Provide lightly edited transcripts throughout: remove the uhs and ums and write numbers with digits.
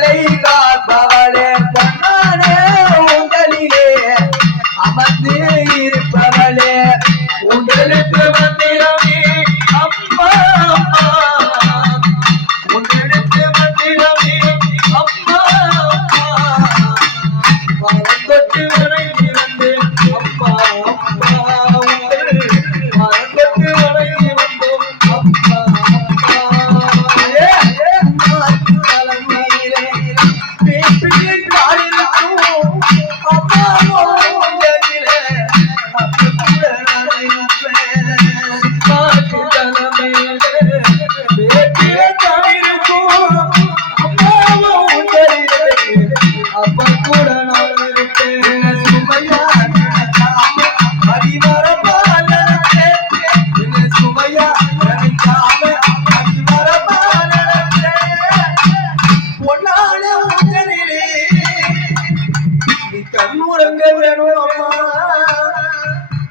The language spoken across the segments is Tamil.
எங்களை காப்பவளே பொன்னானே உங்களிலே அமர்ந்து இருப்பவளே உங்களுக்கு மந்திரமே அம்மா உங்களுக்கு மந்திரமே அம்மா மரம் தொட்டு வணங்கி வந்து அப்பா அப்பா மரம் தொட்டு வணங்கி வந்தோம் அப்பா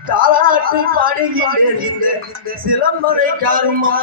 தாலாட்டு பாடுகின்ற இந்த சிலம்பனை காருமா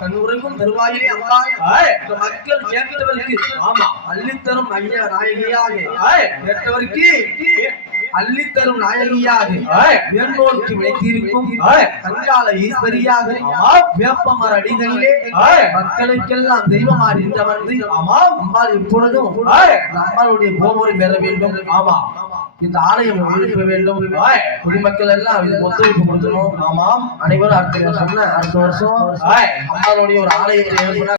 கண்ணுரைக்கும் தருவாயிலே அம்மா மக்கள் கேட்டவருக்கு அள்ளித்தரும் நாயகியாக கேட்டவருக்கு அள்ளித்தரும் நாயகியாக வேண்டோருக்கு விளைத்திருக்கும் கங்கால ஈஸ்வரியாக வேப்பமர அடிகளிலே மக்களுக்கெல்லாம் தெய்வமாக நின்றவர்ந்து அம்பாள் இப்பொழுதும் நம்மளுடைய கோபுரை பெற வேண்டும். இந்த ஆலயம் எழுப்ப வேண்டும். குடிமக்கள் எல்லாம் ஒத்துழைப்பு கொடுக்கணும். அனைவரும் அடுத்த வருஷம் அம்பாளுடைய ஒரு ஆலயத்தை எழுப்பினா